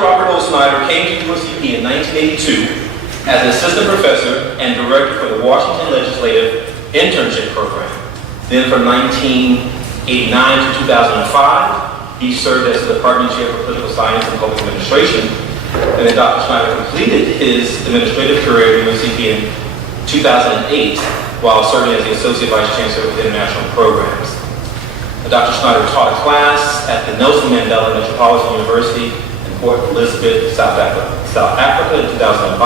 Robert O. Schneider came to USCP in 1982 as an assistant professor and director for the Washington Legislative Internship Program. Then from 1989 to 2005, he served as the Department Chair for Political Science and Public Administration. And then Dr. Schneider completed his administrative career at USCP in 2008 while serving as the Associate Vice Chancellor of International Programs. Dr. Schneider taught a class at the Nelson Mandela Metropolitan University in Port Elizabeth, South Africa in 2005.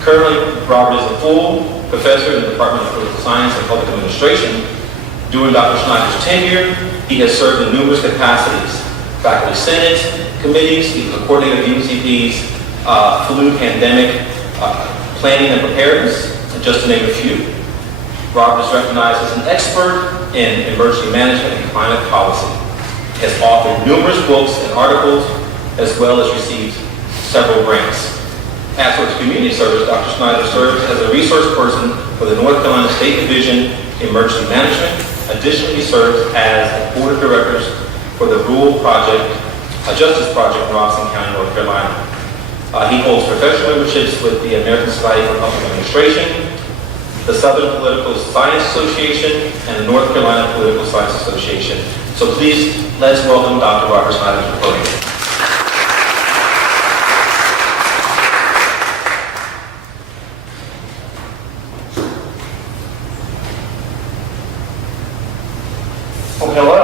Currently, Robert is a full professor in the Department of Political Science and Public Administration. During Dr. Schneider's tenure, he has served in numerous capacities: faculty senate committees, he was a coordinator of UCP's flu pandemic planning and preparedness, just to name a few. Robert is recognized as an expert in emergency management and climate policy. He has authored numerous books and articles, as well as received several grants. As for his community service, Dr. Schneider serves as a resource person for the North Carolina State Division Emergency Management. Additionally, he serves as the board of directors for the Rural Justice Project in Robinson County, North Carolina. He holds professional memberships with the American Society for Public Administration, the Southern Political Science Association, and the North Carolina Political Science Association. So please, let's welcome Dr. Robert Schneider to the podium. Well, hello.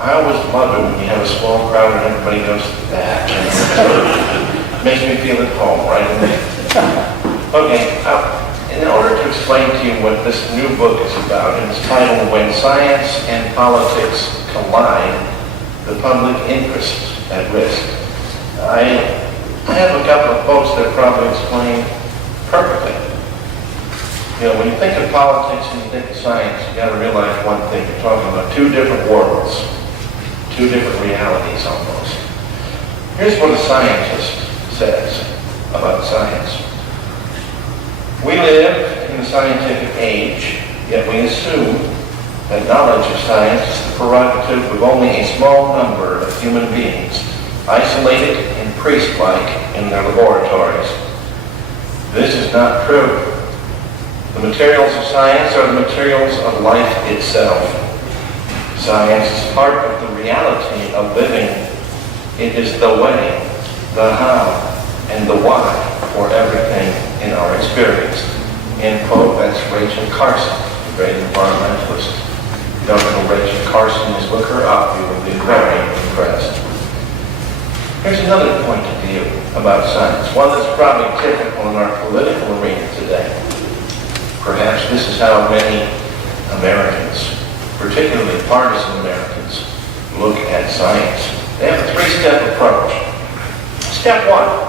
I always love it when you have a small crowd and everybody goes to the back. Makes me feel at home, right? Okay, in order to explain to you what this new book is about, it's titled When Science and Politics Collide, the Public Interest at Risk. I have a couple of quotes that probably explain perfectly. You know, when you think of politics and you think of science, you got to realize one thing. You're talking about two different worlds, two different realities almost. Here's what a scientist says about science. We live in the scientific age, yet we assume that knowledge of science is the prerogative of only a small number of human beings, isolated and priest-like in their laboratories. This is not true. The materials of science are the materials of life itself. Science is part of the reality of living. It is the way, the how, and the why for everything in our experience. End quote. That's Rachel Carson, the great environmentalist. If you don't know who Rachel Carson is, look her up. You will be very impressed. Here's another point of view about science, one that's probably typical in our political arena today. Perhaps this is how many Americans, particularly partisan Americans, look at science. They have a three-step approach. Step one,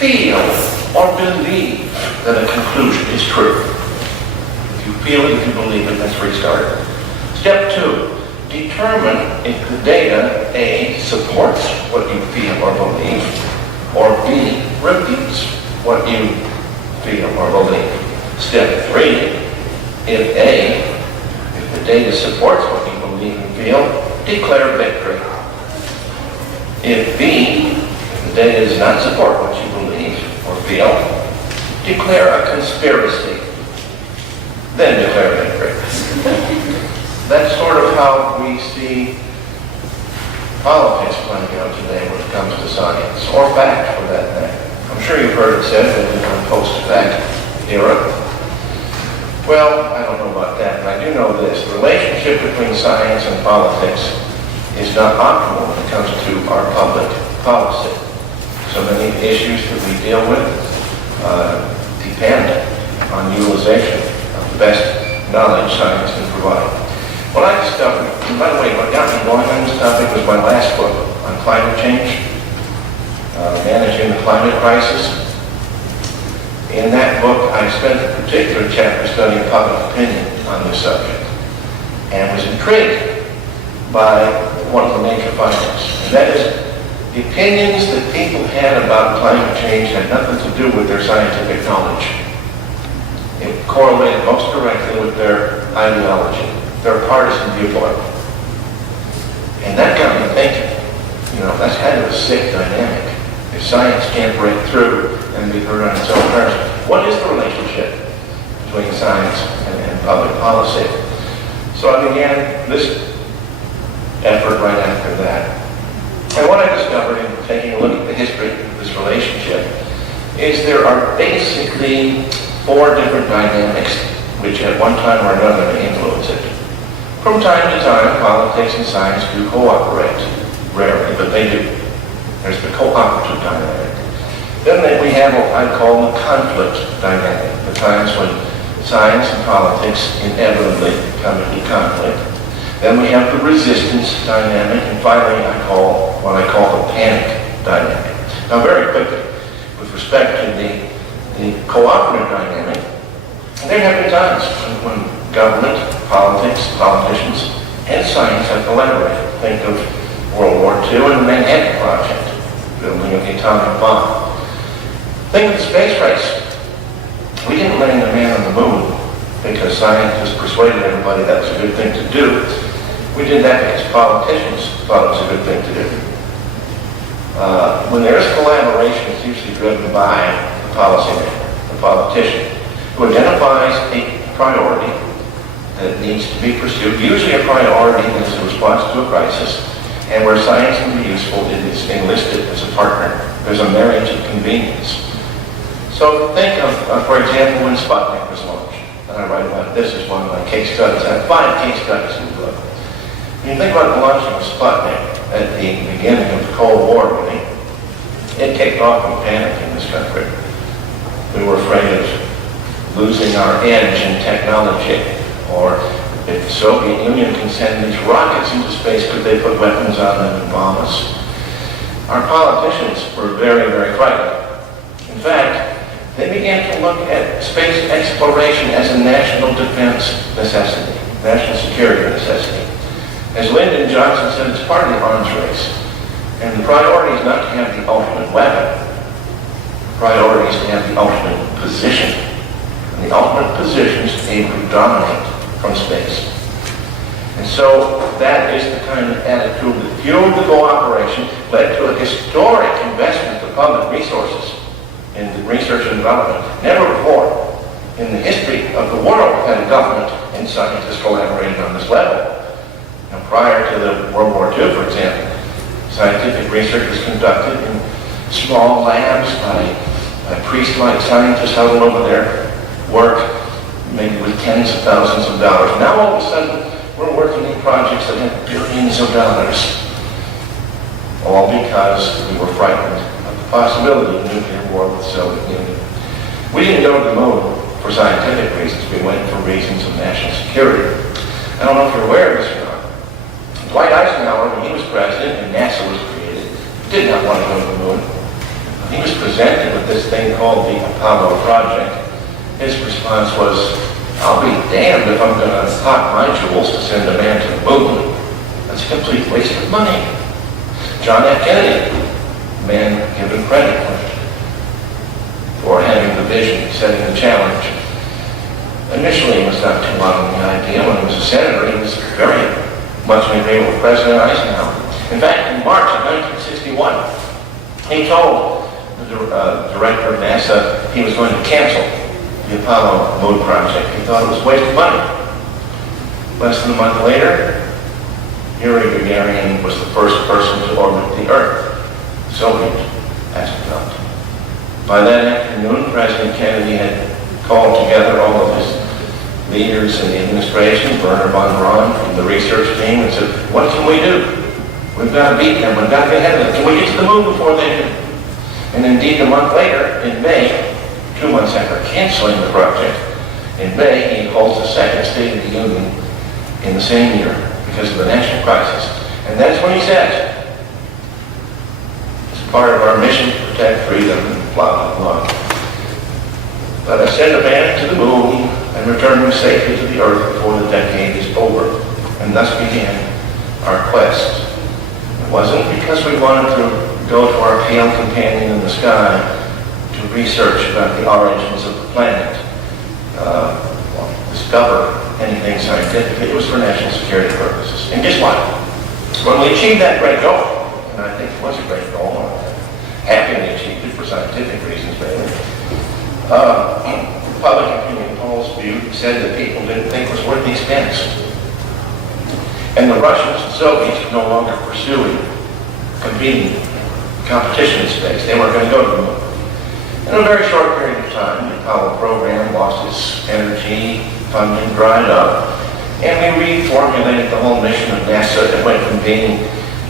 feel or believe that a conclusion is true. If you feel it, if you believe it, let's restart. Step two, determine if the data, A, supports what you feel or believe, or B, refutes what you feel or believe. Step three, if the data supports what you believe and feel, declare victory. If B, the data does not support what you believe or feel, declare a conspiracy. Then declare victory. That's sort of how we see politics playing out today when it comes to science, or fact for that matter. I'm sure you've heard it said that in the post-fact era. Well, I don't know about that, but I do know this. The relationship between science and politics is not optimal when it comes to our public policy. So many issues that we deal with depend on utilization of the best knowledge science can provide. What I discovered, and by the way, what got me going on this topic was my last book on climate change, Managing the Climate Crisis. In that book, I spent a particular chapter studying public opinion on this subject and was intrigued by one of the major findings, and that is the opinions that people had about climate change had nothing to do with their scientific knowledge. It correlated most directly with their ideology, their partisan viewpoint. And that got me thinking. kind of a sick dynamic. If science can't break through and be heard on its own terms, what is the relationship between science and public policy? So I began this effort right after that. And what I discovered in taking a look at the history of this relationship is there are basically 4 different dynamics which at one time or another may influence it. From time to time, politics and science do cooperate. Rarely, but they do. There's the cooperative dynamic. Then we have what I call the conflict dynamic, the times when science and politics inevitably come into conflict. Then we have the resistance dynamic, and finally what I call the panic dynamic. Now very quickly, with respect to the cooperative dynamic, there have been times when government, politics, politicians, and science have collaborated. Think of World War II and the Manhattan Project, building of the atomic bomb. Think of the space race. We didn't land a man on the moon because scientists persuaded everybody that was a good thing to do. We did that because politicians thought it was a good thing to do. When there is collaboration, it's usually driven by the policymaker, the politician, who identifies a priority that needs to be pursued, usually a priority that is a response to a crisis, and where science can be useful, it is enlisted as a partner. There's a marriage of convenience. So think of, for example, when Sputnik was launched. And I write about this as one of my case studies. I have 5 case studies in the book. When you think about the launching of Sputnik at the beginning of the Cold War, really, it kicked off in panic in this country. We were afraid of losing our edge in technology, or if the Soviet Union can send these rockets into space, could they put weapons on them and bomb us? Our politicians were very, very frightened. In fact, they began to look at space exploration as a national defense necessity, national security necessity. As Lyndon Johnson said, it's part of the arms race. And the priority is not to have the ultimate weapon. The priority is to have the ultimate position. And the ultimate position is to be able to dominate from space. And so that is the kind of attitude that fueled the cooperation, led to a historic investment of public resources in research and development. Never before in the history of the world had a government and scientists collaborated on this level. Now, prior to the World War II, for example, scientific research was conducted in small labs by priest-like scientists huddled over their work, maybe with tens of thousands of dollars. Now all of a sudden, we're working in projects that have billions of dollars, all because we were frightened of the possibility of nuclear war with the Soviet Union. We didn't go to the moon for scientific reasons. We went for reasons of national security. I don't know if you're aware of this or not. Dwight Eisenhower, when he was president and NASA was created, did not want to go to the moon. When he was presented with this thing called the Apollo project, his response was, I'll be damned if I'm going to pop my jewels to send a man to the moon. That's a complete waste of money. John F. Kennedy, man given credit for having the vision, setting the challenge. Initially, he was not too long on the idea. When he was a senator, he was very much in agreement with President Eisenhower. In fact, in March of 1961, he told the director of NASA he was going to cancel the Apollo moon project. He thought it was a waste of money. Less than a month later, Yuri Gagarin was the first person to orbit the Earth, Soviet astronaut. By that afternoon, President Kennedy had called together all of his leaders in the administration, Werner von Braun from the research team, and said, what can we do? We've got to beat them. We've got to get ahead of them. Can we get to the moon before they do? And indeed, a month later, in May, 2 months after canceling the project, in May, he holds the second State of the Union in the same year because of the national crisis. And that's when he says, it's part of our mission to protect freedom and blah, blah, blah. Let us send a man to the moon and return him safely to the Earth before the decade is over. And thus began our quest. It wasn't because we wanted to go to our pale companion in the sky to research about the origins of the planet, discover anything scientific. It was for national security purposes. And guess what? When we achieved that great goal, and I think it was a great goal, happily achieved it for scientific reasons mainly. Public opinion polls said that people didn't think it was worth the expense. And the Russians and Soviets were no longer pursuing competing competition in space. They weren't going to go to the moon. In a very short period of time, the Apollo program lost its energy, funding dried up, and we reformulated the whole mission of NASA. It went from being,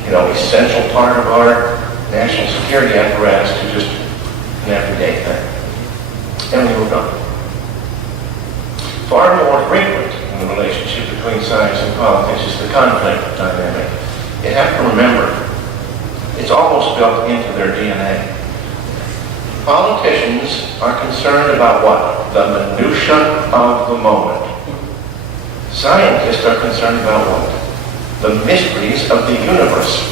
essential part of our national security apparatus to just an everyday thing. And we moved on. Far more frequent in the relationship between science and politics is the conflict dynamic. You have to remember, it's almost built into their DNA. Politicians are concerned about what? The minutia of the moment. Scientists are concerned about what? The mysteries of the universe.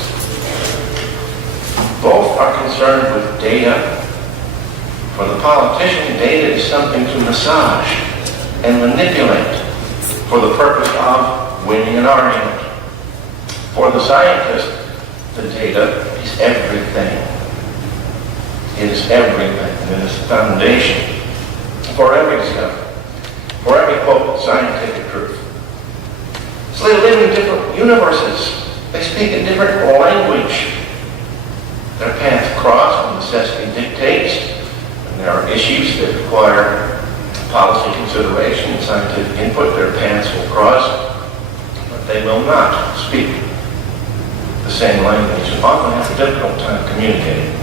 Both are concerned with data. For the politician, data is something to massage and manipulate for the purpose of winning an argument. For the scientist, the data is everything. It is everything, and it is the foundation for every discovery, for every quote, scientific truth. So they live in different universes. They speak a different language. Their paths cross when necessity dictates, and there are issues that require policy consideration and scientific input. Their paths will cross, but they will not speak the same language and often have a difficult time communicating.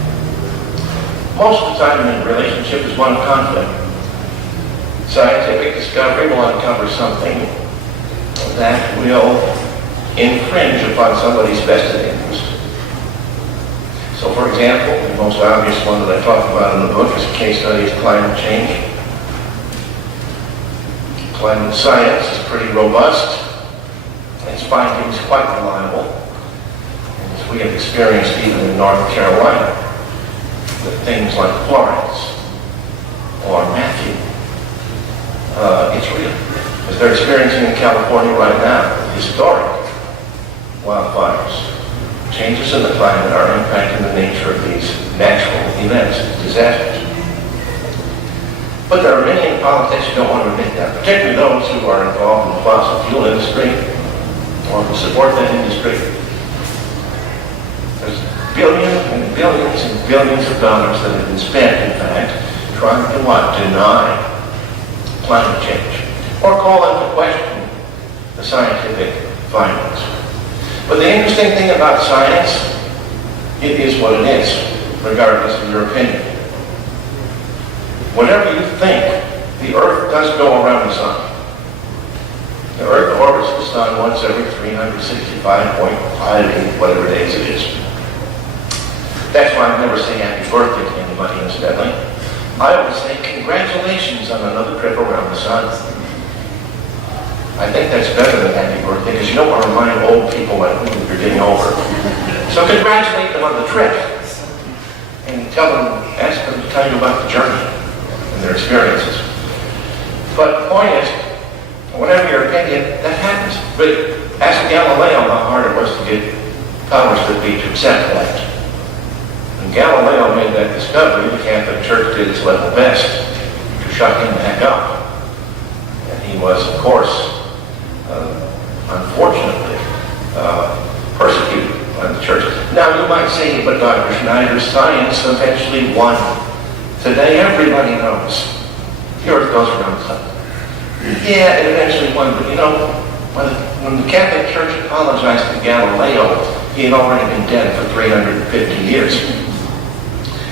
Most of the time in a relationship is one of conflict. Scientific discovery will uncover something that will infringe upon somebody's vested interest. So for example, the most obvious one that I talk about in the book is a case study of climate change. Climate science is pretty robust. Its findings quite reliable. And as we have experienced even in North Carolina, with things like Florence or Matthew, it's real. As they're experiencing in California right now, historic wildfires. Changes in the climate are impacting the nature of these natural events, disasters. But there are many in politics who don't want to admit that, particularly those who are involved in the fossil fuel industry or who support that industry. There's billions and billions and billions of dollars that have been spent, in fact, trying to what? Deny climate change or call into question the scientific findings. But the interesting thing about science, it is what it is, regardless of your opinion. Whatever you think, the Earth does go around the sun. The Earth orbits the sun once every 365.58 whatever days it is. That's why I never say happy birthday to anybody, incidentally. I always say congratulations on another trip around the sun. I think that's better than happy birthday because you don't want to remind old people that you're getting over. So congratulate them on the trip and ask them to tell you about the journey and their experiences. But the point is, whatever your opinion, that happens. But ask Galileo how hard it was to get powers that be to accept that. When Galileo made that discovery, the Catholic Church did its level best to shut him back up. And he was, of course, unfortunately, persecuted by the church. Now you might say, but Dr. Schneider's science eventually won. Today everybody knows the Earth goes around the sun. Yeah, it eventually won, but when the Catholic Church apologized to Galileo, he had already been dead for 350 years.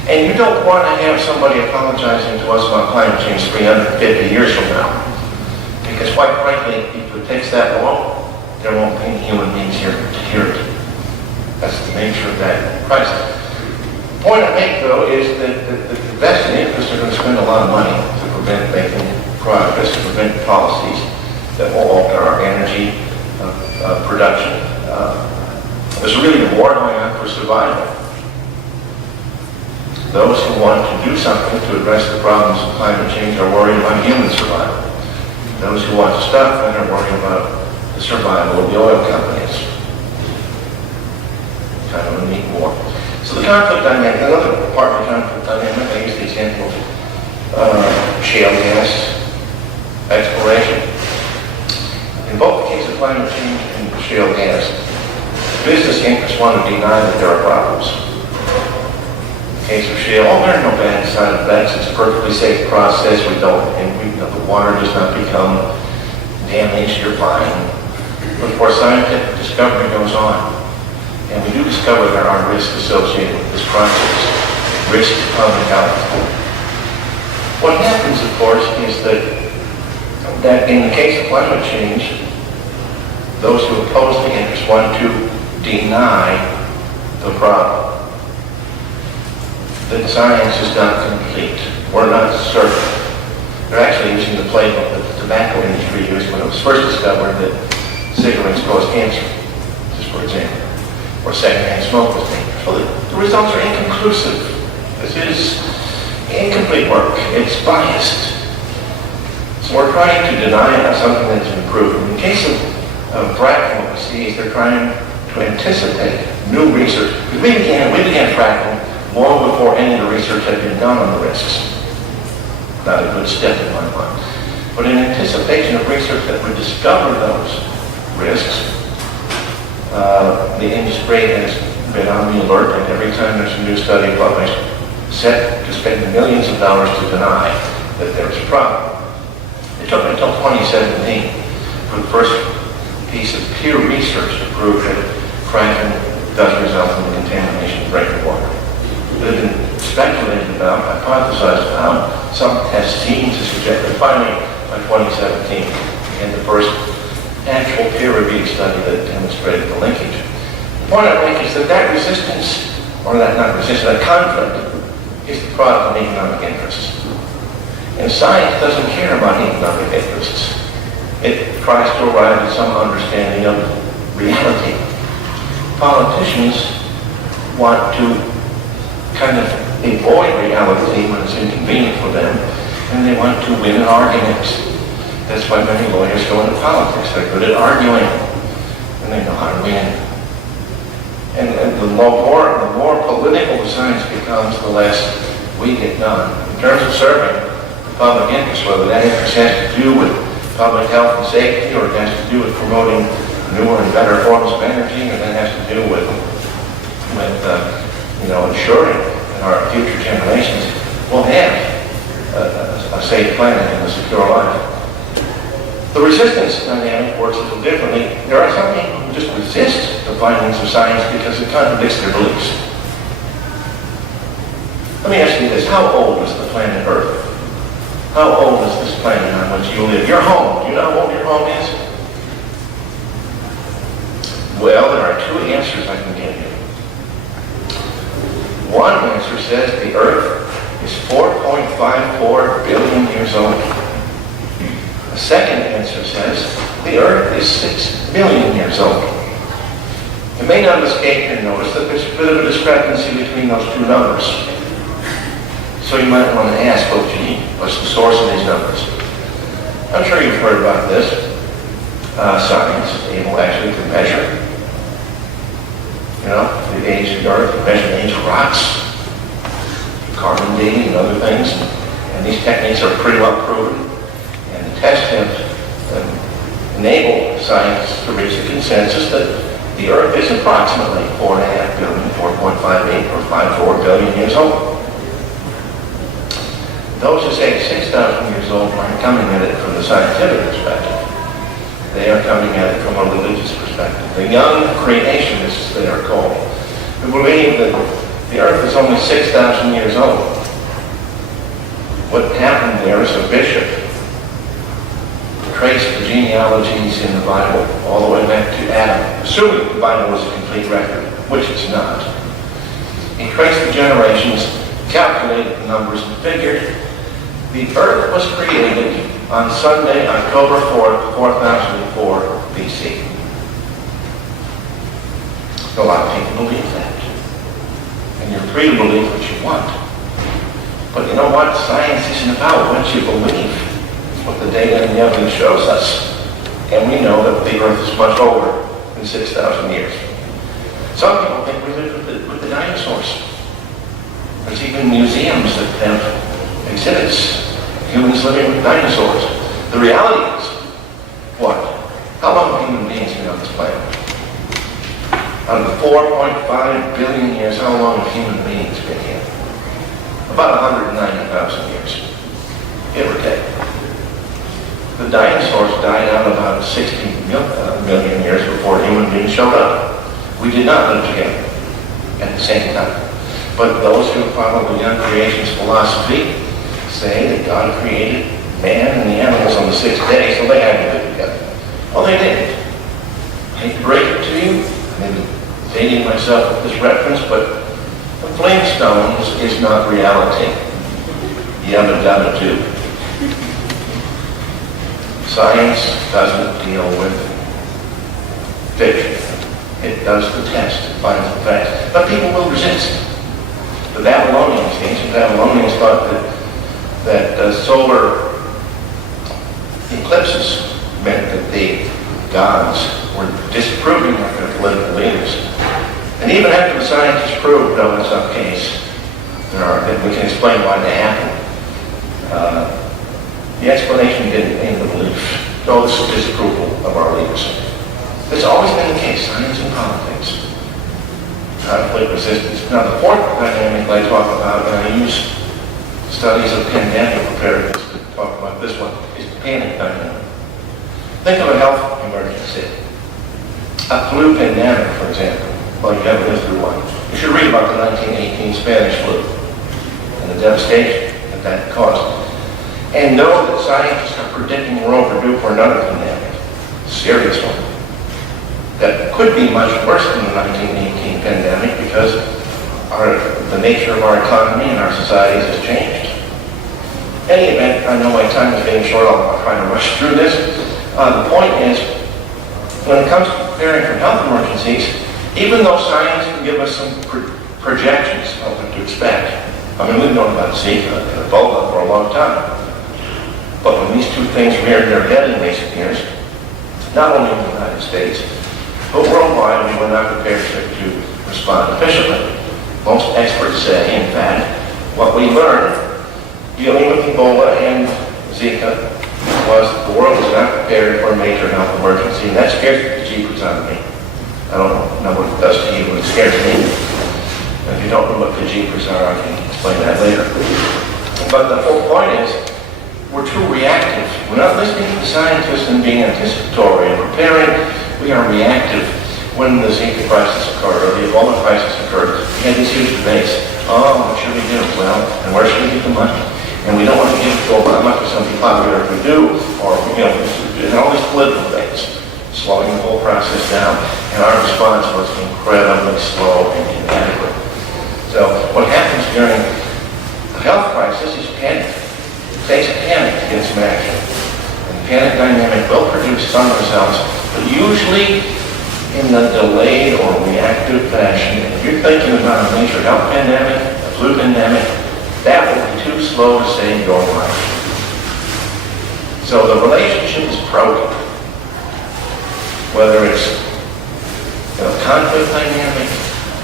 And you don't want to have somebody apologizing to us about climate change 350 years from now. Because quite frankly, if it takes that long, there won't be any human beings here to hear it. That's the nature of that crisis. The point I make, though, is that the vested interests are going to spend a lot of money to prevent making progress, to prevent policies that will alter our energy production. There's really a war going on for survival. Those who want to do something to address the problems of climate change are worried about human survival. Those who want to stop that are worried about the survival of the oil companies. Kind of a neat war. So the conflict dynamic, another part of the conflict dynamic, I use the example of shale gas exploration. In both the case of climate change and shale gas, business interests want to deny that there are problems. In the case of shale, there are no bad side effects. It's a perfectly safe process. The water does not become damaged or fine. But of course, scientific discovery goes on. And we do discover there are risks associated with this process, risks to public health. What happens, of course, is that in the case of climate change, those who oppose the interest want to deny the problem. That science is not complete. We're not certain. They're actually using the playbook that the tobacco industry used when it was first discovered that cigarettes cause cancer, just for example, or secondhand smoke was dangerous. Well, the results are inconclusive. This is incomplete work. It's biased. So we're trying to deny something that's improved. In the case of fracking, what we see is they're trying to anticipate new research. Because we began fracking long before any of the research had been done on the risks. Not a good step in my mind. But in anticipation of research that would discover those risks, the industry has been on the alert, and every time there's a new study published, set to spend millions of dollars to deny that there's a problem. It took until 2017 for the first piece of peer research to prove that fracking does result in the contamination of drinking water. It had been speculated about, hypothesized about. Some tests seemed to suggest that finally, by 2017, we had the first actual peer-reviewed study that demonstrated the linkage. The point I make is that resistance, or that conflict, is the product of economic interests. And science doesn't care about economic interests. It tries to arrive at some understanding of reality. Politicians want to kind of avoid reality when it's inconvenient for them, and they want to win an argument. That's why many lawyers go into politics. They're good at arguing, and they know how to win. And the more political the science becomes, the less we get done. In terms of serving the public interest, whether that interest has to do with public health and safety, or it has to do with promoting newer and better forms of energy, or that has to do with ensuring that our future generations will have a safe planet and a secure life. The resistance dynamic works a little differently. There are some people who just resist the findings of science because it contradicts their beliefs. Let me ask you this: how old is the planet Earth? How old is this planet on which you live? Your home. Do you know how old your home is? Well, there are two answers I can give you. One answer says the Earth is 4.54 billion years old. The second answer says the Earth is 6 billion years old. It may not escape your notice that there's a bit of a discrepancy between those two numbers. So you might want to ask, well, gee, what's the source of these numbers? I'm sure you've heard about this. Science is able actually to measure, the age of the Earth, measure the age of rocks, carbon dating and other things. And these techniques are pretty well proven. And the tests have enabled scientists to reach a consensus that the Earth is approximately 4.5 billion, 4.58 or 54 billion years old. Those who say 6,000 years old aren't coming at it from the scientific perspective. They are coming at it from a religious perspective. The young creationists, they are called, who believe that the Earth is only 6,000 years old. What happened there is a bishop traced the genealogies in the Bible all the way back to Adam, assuming the Bible was a complete record, which it's not. He traced the generations, calculated the numbers, and figured the Earth was created on Sunday, October 4th, 4004 BC. A lot of people believe that. And you're free to believe what you want. But you know what? Science isn't about what you believe. It's what the data and the evidence shows us. And we know that the Earth is much older than 6,000 years. Some people think we lived with the dinosaurs. dinosaurs. There's even museums that have exhibits, humans living with dinosaurs. The reality is, what? How long have human beings been on this planet? Out of the 4.5 billion years, how long have human beings been here? About 190,000 years, give or take. The dinosaurs died out about 60 million years before human beings showed up. We did not live together at the same time. But those who follow the young creationist philosophy say that God created man and the animals on the sixth day, so they had to live together. Well, they didn't. I hate to break it to you, maybe dating myself with this reference, but the Flintstones is not reality. Yabba dabba do. Science doesn't deal with fiction. It does the test, it finds the facts. But people will resist. The Babylonians, the ancient Babylonians thought that solar eclipses meant that the gods were disapproving of their political leaders. And even after the scientists proved, no, that's not the case, we can explain why they happened. The explanation didn't end the belief. No, this is disapproval of our leaders. It's always been the case, science and politics. Conflict resistance. Now, the fourth dynamic I talk about, and I use studies of pandemic preparedness to talk about this one, is the panic dynamic. Think of a health emergency. A flu pandemic, for example. Well, you haven't lived through one. You should read about the 1918 Spanish flu and the devastation that caused. And know that scientists are predicting we're overdue for another pandemic, a serious one, that could be much worse than the 1918 pandemic because the nature of our economy and our societies has changed. In any event, I know my time is getting short, I'll try to rush through this. The point is, when it comes to preparing for health emergencies, even though science can give us some projections of what to expect, I mean, we've known about Zika and Ebola for a long time. But when these two things reared their head in recent years, not only in the United States, but worldwide, we were not prepared to respond efficiently. Most experts say, in fact, what we learned dealing with Ebola and Zika was the world was not prepared for a major health emergency, and that scares the jeepers out of me. I don't know what it does to you, but it scares me. And if you don't know what the jeepers are, I can explain that later. But the whole point is, we're too reactive. We're not listening to the scientists and being anticipatory and preparing. We are reactive. When the Zika crisis occurred, or the Ebola crisis occurred, we had these huge debates. Oh, what should we do? Well, and where should we get the money? And we don't want to give it to Obama because something popular if we do, or, and all these political things, slowing the whole process down. And our response was incredibly slow and inadequate. So what happens during a health crisis is panic. It takes panic to get some action. And the panic dynamic will produce some results, but usually in the delayed or reactive fashion. If you're thinking about a major health pandemic, a flu pandemic, that will be too slow to save your life. So the relationship is broken. Whether it's conflict dynamic,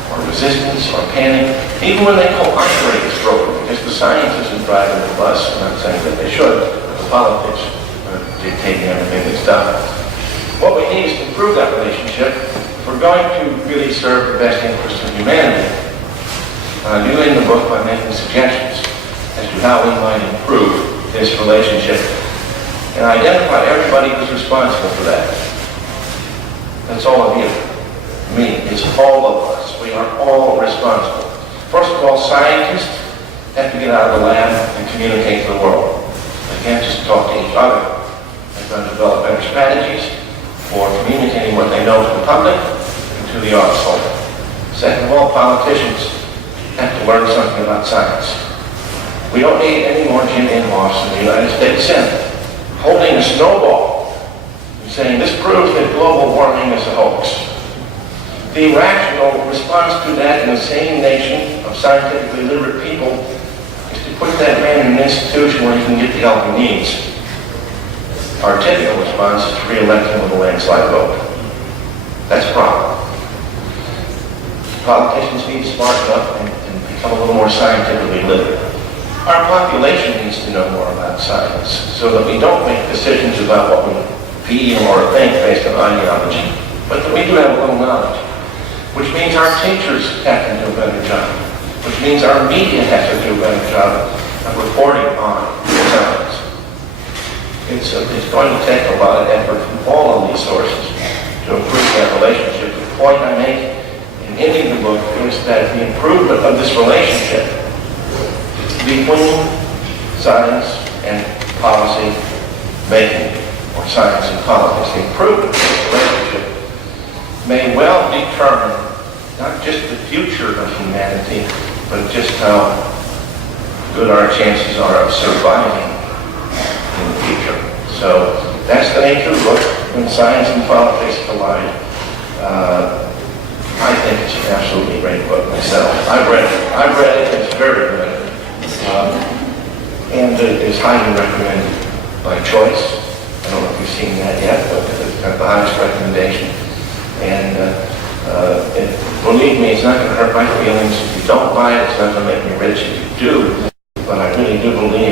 or resistance, or panic, even when they cooperate, it's broken because the science isn't driving the bus. I'm not saying that they should, but the politics are dictating everything that's done. What we need is to improve that relationship if we're going to really serve the best interests of humanity. I do end the book by making suggestions as to how we might improve this relationship and identify everybody who's responsible for that. That's all of you. Me. It's all of us. We are all responsible. First of all, scientists have to get out of the lab and communicate to the world. They can't just talk to each other. They've got to develop better strategies for communicating what they know to the public and to the office holder. Second of all, politicians have to learn something about science. We don't need any more Jim Inhofe in the United States Senate holding a snowball and saying this proves that global warming is a hoax. The rational response to that in the same nation of scientifically literate people is to put that man in an institution where he can get the help he needs. Our typical response is to re-elect him with a landslide vote. That's a problem. Politicians need to smarten up and become a little more scientifically literate. Our population needs to know more about science so that we don't make decisions about what we feel or think based on ideology, but that we do have a little knowledge, which means our teachers have to do a better job, which means our media has to do a better job of reporting on science. It's going to take a lot of effort from all of these sources to improve that relationship. The point I make in ending the book is that the improvement of this relationship between science and policy making, or science and politics, the improvement of this relationship may well determine not just the future of humanity, but just how good our chances are of surviving in the future. So that's the nature of the book, When Science and Politics Collide. I think it's an absolutely great book myself. I've read it, it's very good. And it is highly recommended by choice. I don't know if you've seen that yet, but it's got the highest recommendation. And believe me, it's not going to hurt my feelings. If you don't buy it, it's not going to make me rich. If you do, but I really do believe